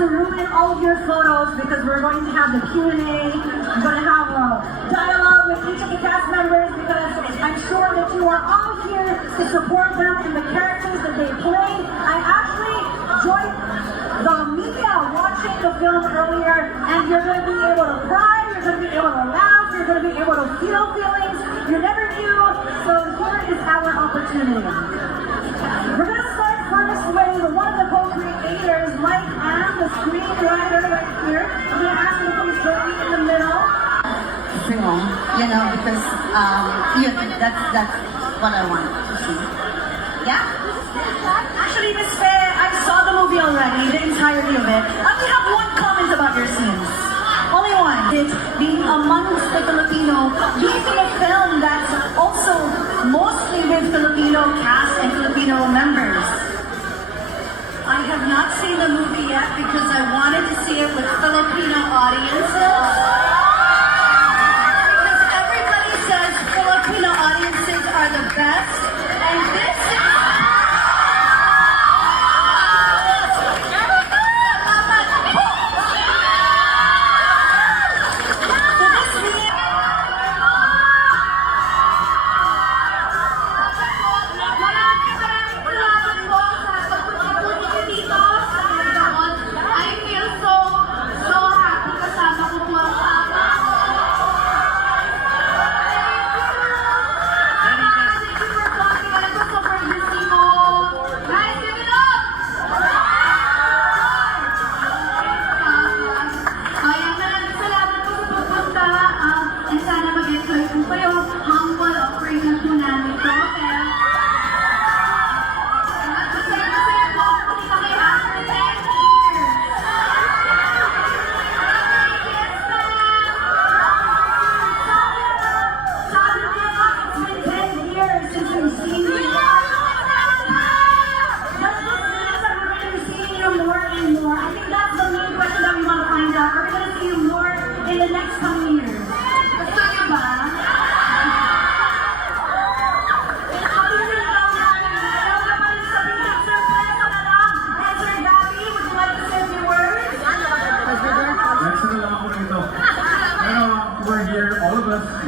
to ruin all of your photos because we're going to have the Q&A. We're going to have a dialogue with each of the cast members because I'm sure that you are all here to support them and the characters that they play. I actually joined the media watching the film earlier, and you're going to be able to cry, you're going to be able to laugh, you're going to be able to feel feelings you never knew. So here is our opportunity. We're going to start first with one of the co-creators, Mike and the screenwriter right here. I'm going to ask him to please join me in the middle. Film, because that's what I want to see. Yeah? Actually, Miss Faye, I saw the movie already, the entirety of it. I only have one comment about your scenes. Only one. It's being amongst the Filipino, being in a film that's also mostly with Filipino cast and Filipino members. I have not seen the movie yet because I wanted to see it with Filipino audiences. Because everybody says Filipino audiences are the best, and this is...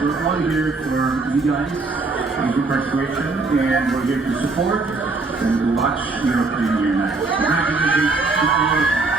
We're all here for you guys, for Persuasion, and we're here to support and watch your premiere night. Congratulations to all of you.